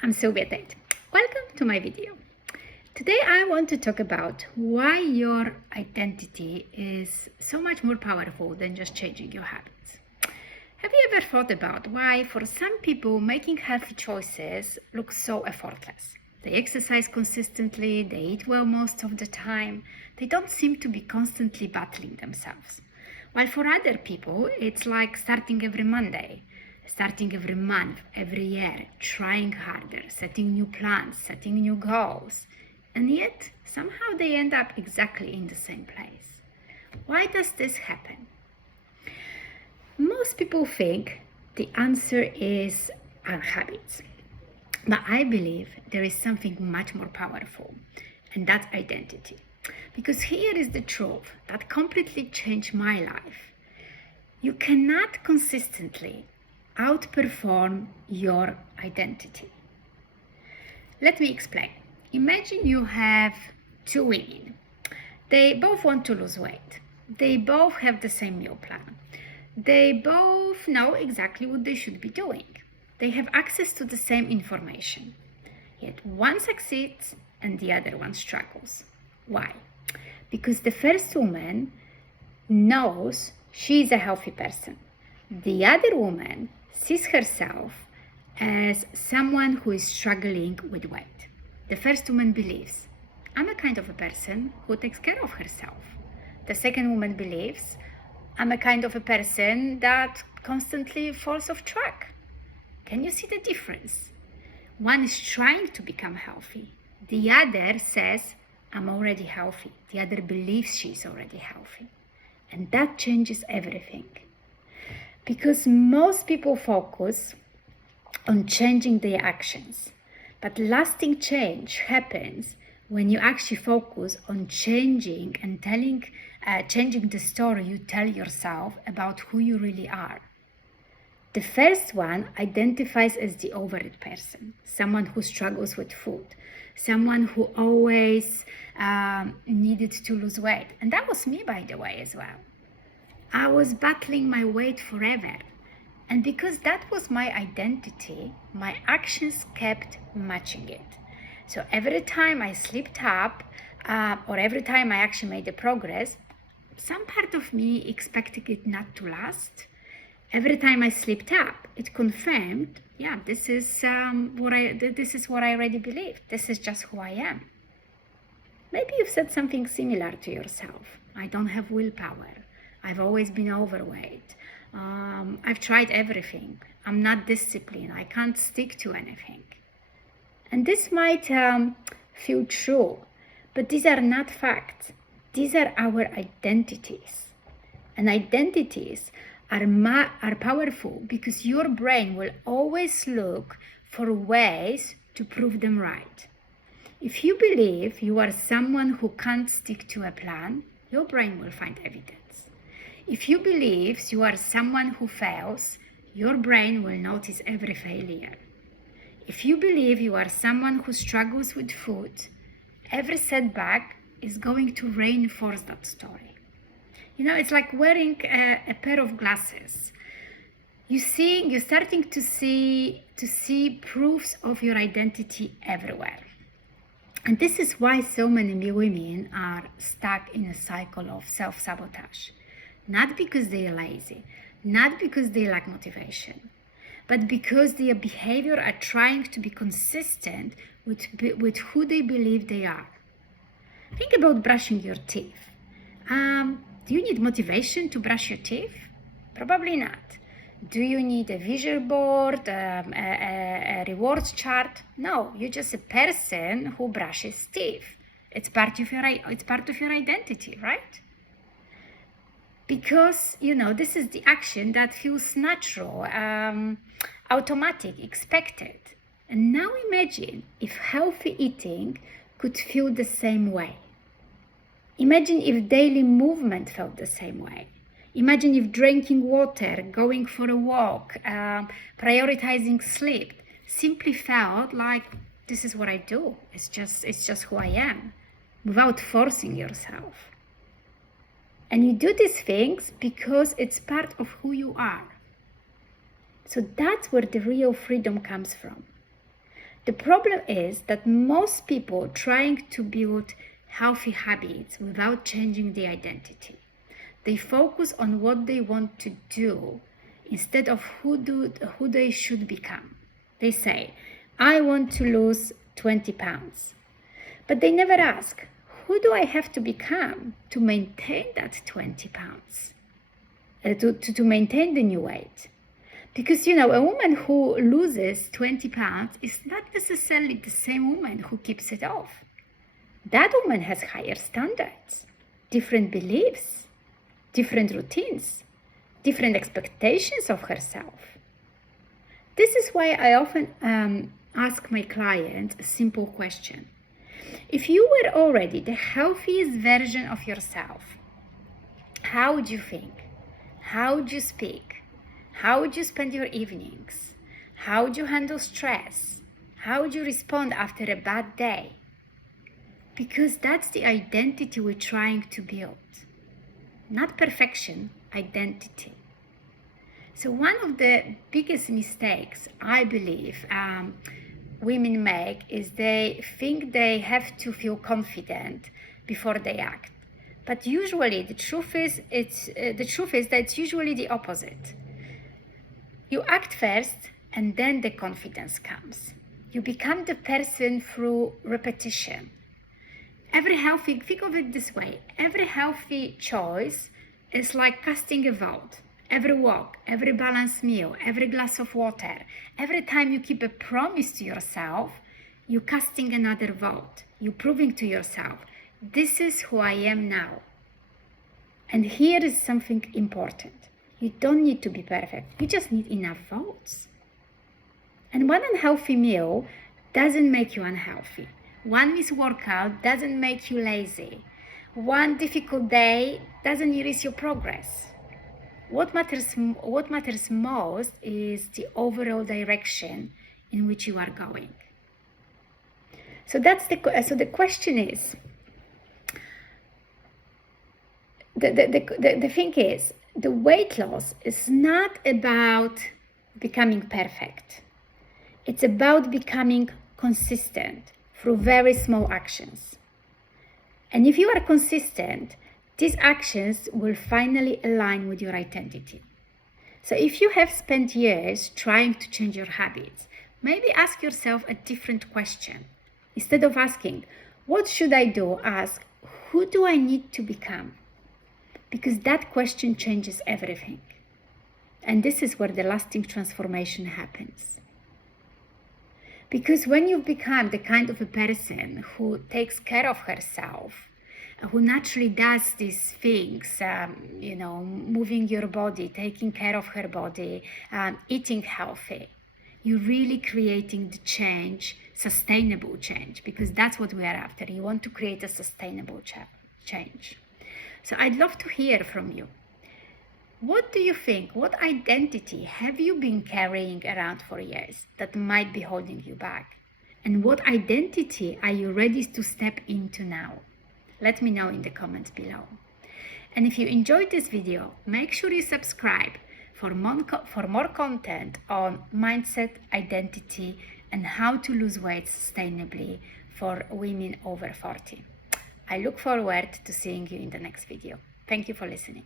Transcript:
I'm Sylvia Tate. Welcome to my video. Today I want to talk about why your identity is so much more powerful than just changing your habits. Have you ever thought about why for some people making healthy choices looks so effortless? They exercise consistently, they eat well most of the time, they don't seem to be constantly battling themselves. While for other people, it's like starting every Monday, starting every month, every year, trying harder, setting new plans, setting new goals. And yet, somehow they end up exactly in the same place. Why does this happen? Most people think the answer is our habits. But I believe there is something much more powerful, and that's identity. Because here is the truth that completely changed my life. You cannot consistently outperform your identity. Let me explain. Imagine you have two women. They both want to lose weight. They both have the same meal plan. They both know exactly what they should be doing. They have access to the same information. Yet one succeeds and the other one struggles. Why? Because the first woman knows she is a healthy person. The other woman sees herself as someone who is struggling with weight. The first woman believes, I'm a kind of a person who takes care of herself. The second woman believes, I'm a kind of a person that constantly falls off track. Can you see the difference? One is trying to become healthy. The other says, I'm already healthy. The other believes she's already healthy. And that changes everything. Because most people focus on changing their actions. But lasting change happens when you actually focus on changing and changing the story you tell yourself about who you really are. The first one identifies as the overeat person, someone who struggles with food, someone who always needed to lose weight. And that was me, by the way, as well. I was battling my weight forever. And because that was my identity, my actions kept matching it. So every time I slipped up, or every time I actually made a progress, some part of me expected it not to last. Every time I slipped up, it confirmed, yeah, this is what I already believed. This is just who I am. Maybe you've said something similar to yourself. I don't have willpower. I've always been overweight. I've tried everything. I'm not disciplined. I can't stick to anything. And this might feel true, but these are not facts. These are our identities. And identities are powerful because your brain will always look for ways to prove them right. If you believe you are someone who can't stick to a plan, your brain will find evidence. If you believe you are someone who fails, your brain will notice every failure. If you believe you are someone who struggles with food, every setback is going to reinforce that story. You know, it's like wearing a pair of glasses. You're starting to see proofs of your identity everywhere. And this is why so many women are stuck in a cycle of self-sabotage. Not because they are lazy, not because they lack motivation, but because their behavior are trying to be consistent with who they believe they are. Think about brushing your teeth. Do you need motivation to brush your teeth? Probably not. Do you need a visual board, a rewards chart? No, you're just a person who brushes teeth. It's part of your identity, right? Because, this is the action that feels natural, automatic, expected. And now imagine if healthy eating could feel the same way. Imagine if daily movement felt the same way. Imagine if drinking water, going for a walk, prioritizing sleep simply felt like this is what I do. It's just who I am, without forcing yourself. And you do these things because it's part of who you are. So that's where the real freedom comes from. The problem is that most people trying to build healthy habits without changing the identity. They focus on what they want to do instead of who they should become. They say, I want to lose 20 pounds. But they never ask, who do I have to become to maintain that 20 pounds? To maintain the new weight? Because, a woman who loses 20 pounds is not necessarily the same woman who keeps it off. That woman has higher standards, different beliefs, different routines, different expectations of herself. This is why I often ask my clients a simple question. If you were already the healthiest version of yourself, how would you think? How would you speak? How would you spend your evenings? How would you handle stress? How would you respond after a bad day? Because that's the identity we're trying to build. Not perfection, identity. So one of the biggest mistakes I believe women make is they think they have to feel confident before they act. But usually the truth is that it's usually the opposite. You act first and then the confidence comes. You become the person through repetition. Think of it this way, every healthy choice is like casting a vote. Every walk, every balanced meal, every glass of water, every time you keep a promise to yourself, you're casting another vote. You're proving to yourself, this is who I am now. And here is something important. You don't need to be perfect. You just need enough votes. And one unhealthy meal doesn't make you unhealthy. One missed workout doesn't make you lazy. One difficult day doesn't erase your progress. What matters most is the overall direction in which you are going. So the question is, the thing is, the weight loss is not about becoming perfect. It's about becoming consistent through very small actions. And if you are consistent, these actions will finally align with your identity. So if you have spent years trying to change your habits, maybe ask yourself a different question. Instead of asking, what should I do? Ask, who do I need to become? Because that question changes everything. And this is where the lasting transformation happens. Because when you become the kind of a person who takes care of herself, who naturally does these things, moving your body, taking care of her body, eating healthy, you're really creating the change, sustainable change, because that's what we are after. You want to create a sustainable change. So I'd love to hear from you. What do you think? What identity have you been carrying around for years that might be holding you back? And what identity are you ready to step into now? Let me know in the comments below. And if you enjoyed this video, make sure you subscribe for more content on mindset, identity, and how to lose weight sustainably for women over 40. I look forward to seeing you in the next video. Thank you for listening.